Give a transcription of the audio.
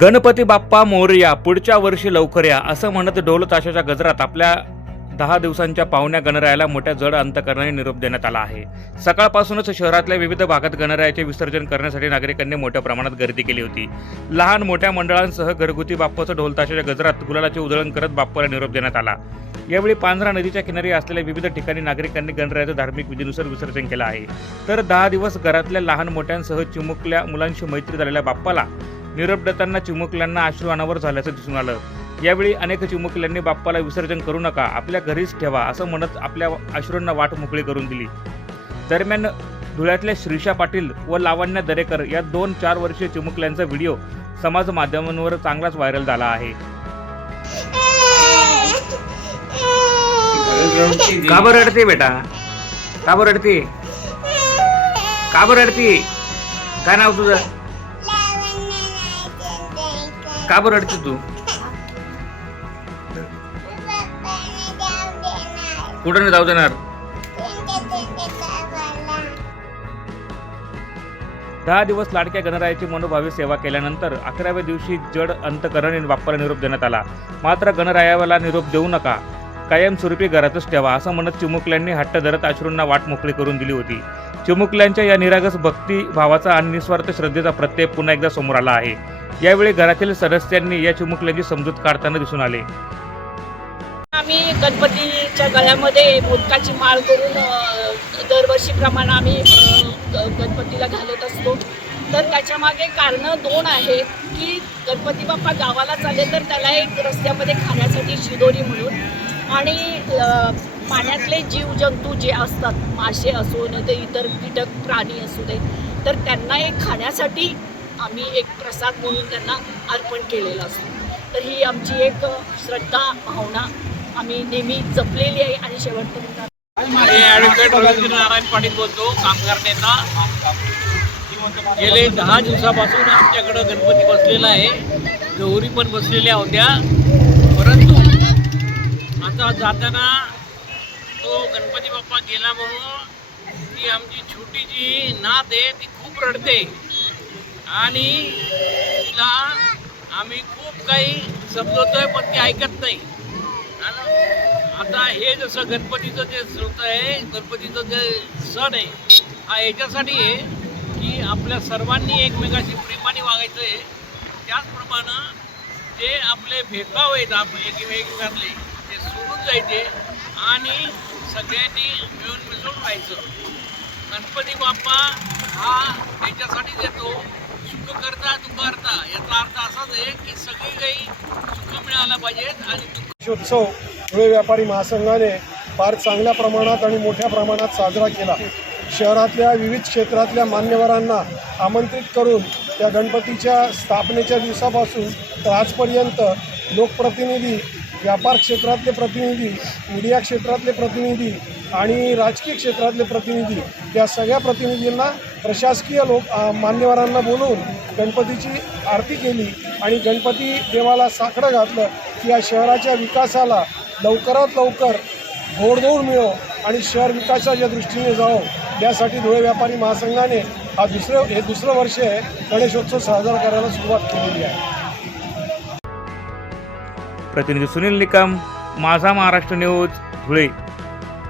गणपती बाप्पा मोरया पुढच्या वर्षी लवकर या असं म्हणत ढोल ताशाच्या गजरात आपल्या दहा दिवसांच्या पाहुण्या गणरायाला मोठ्या जड अंतकरणाने निरोप देण्यात आला आहे. सकाळपासूनच शहरातल्या विविध भागात गणरायाचे विसर्जन करण्यासाठी नागरिकांनी मोठ्या प्रमाणात गर्दी केली होती. लहान मोठ्या मंडळांसह घरगुती बाप्पाचं ढोलताशाच्या गजरात गुलालाचे उधळण करत बाप्पाला निरोप देण्यात आला. यावेळी पांझरा नदीच्या किनारी असलेल्या विविध ठिकाणी नागरिकांनी गणरायाचं धार्मिक विधीनुसार विसर्जन केलं आहे. तर दहा दिवस घरातल्या लहान मोठ्यांसह चिमुकल्या मुलांशी मैत्री झालेल्या बाप्पाला निरोप चिमुकल्यांना आश्रवानावर अनावर झाल्याचं दिसून आलं. यावेळी अनेक चिमुकल्यांनी बाप्पाला विसर्जन करू नका आपल्या घरीच ठेवा असं म्हणत आपल्या अश्रूंना वाट मोकळी करून दिली. दरम्यान धुळ्यातल्या श्रीषा पाटील व लावण्या दरेकर या दोन चार वर्षीय चिमुकल्यांचा व्हिडिओ समाज माध्यमांवर चांगलाच व्हायरल झाला आहे. का बरं रडते बेटा? का बरं रडते? का रडते? काय नाव तुझं? का बरं रडते तू? कुठं नाही जाऊ देणार? दहा दिवस लाडक्या गणरायाची मनोभावी सेवा केल्यानंतर अकराव्या दिवशी जड अंतकरणी बाप्पाला निरोप देण्यात आला. मात्र गणरायाला निरोप देऊ नका. कायमस्वरूपी घरातच ठेवा असं म्हणत चिमुकल्यांनी हट्ट धरत अश्रूंना वाट मोकळी करून दिली होती. चिमुकल्यांच्या या निरागस भक्ती भावाचा आणि निस्वार्थ श्रद्धेचा प्रत्यय पुन्हा एकदा समोर आला आहे. यावेळी घरातील सदस्यांनी या चिमुकल्याची समजूत काढताना दिसून आले. आम्ही गणपतीच्या गळ्यामध्ये मोदकाची माळ करून दरवर्षी दरवर्षीप्रमाणे आम्ही गणपतीला घालत असतो. तर त्याच्यामागे कारणं दोन आहेत की गणपती बाप्पा गावाला चालले तर त्याला एक रस्त्यामध्ये खाण्यासाठी शिदोरी म्हणून आणि पाण्यातले जीवजंतू जे असतात मासे असो न ते इतर कीटक प्राणी असू दे तर त्यांना एक खाण्यासाठी आम्ही एक प्रसाद म्हणून त्यांना अर्पण केलेलं असतो. तर ही आमची एक श्रद्धा भावना आम्ही नेहमी जपलेली आहे आणि शेवटपर्यंत ॲडव्होकेट रवींद्र नारायण पाटील बोलतो कामगार नेता. गेले दहा दिवसापासून आमच्याकडं गणपती बसलेला आहे. गौरी पण बसलेल्या होत्या. परंतु आता जाताना तो गणपती बाप्पा गेला म्हणून ती आमची छोटी जी नात आहे ती खूप रडते. आणि तिला आम्ही खूप काही समजवतोय पण ती ऐकत नाही. आणि आता हे जसं गणपतीचं जे स्रोत आहे गणपतीचं जे सण आहे हा याच्यासाठी आहे की आपल्या सर्वांनी एकमेकाशी प्रेमाने वागायचं आहे त्याचप्रमाणे जे आपले भेदभाव आहेत आपण एकमेकांतले ते सोडून जायचे आणि सगळ्यांनी मिळून मिसळून राहायचं. गणपती बाप्पा हा याच्यासाठीच येतो सुख करता दुःख करता याचा अर्थ असाच आहे की सगळी काही सुख मिळायला पाहिजेत आणि गणेशोत्सव धुळे व्यापारी महासंघाने फार चांगल्या प्रमाणात आणि मोठ्या प्रमाणात साजरा केला. शहरातल्या विविध क्षेत्रातल्या मान्यवरांना आमंत्रित करून त्या गणपतीच्या स्थापनेच्या दिवसापासून तर आजपर्यंत लोकप्रतिनिधी व्यापार क्षेत्रातले प्रतिनिधी मीडिया क्षेत्रातले प्रतिनिधी आणि राजकीय क्षेत्रातले प्रतिनिधी या सगळ्या प्रतिनिधींना प्रशासकीय लोक मान्यवरांना बोलवून गणपतीची आरती केली आणि गणपती देवाला साकडं घातलं की या शहराच्या विकासाला लवकरात लवकर घोडदौड मिळो आणि शहर विकासाच्या दृष्टीने जावो. यासाठी धुळे व्यापारी महासंघाने हा दुसरं हे दुसरं वर्ष आहे. गणेशोत्सव साजरा करायला सुरुवात केलेली आहे. प्रतिनिधी सुनील निकम माझा महाराष्ट्र न्यूज धुळे.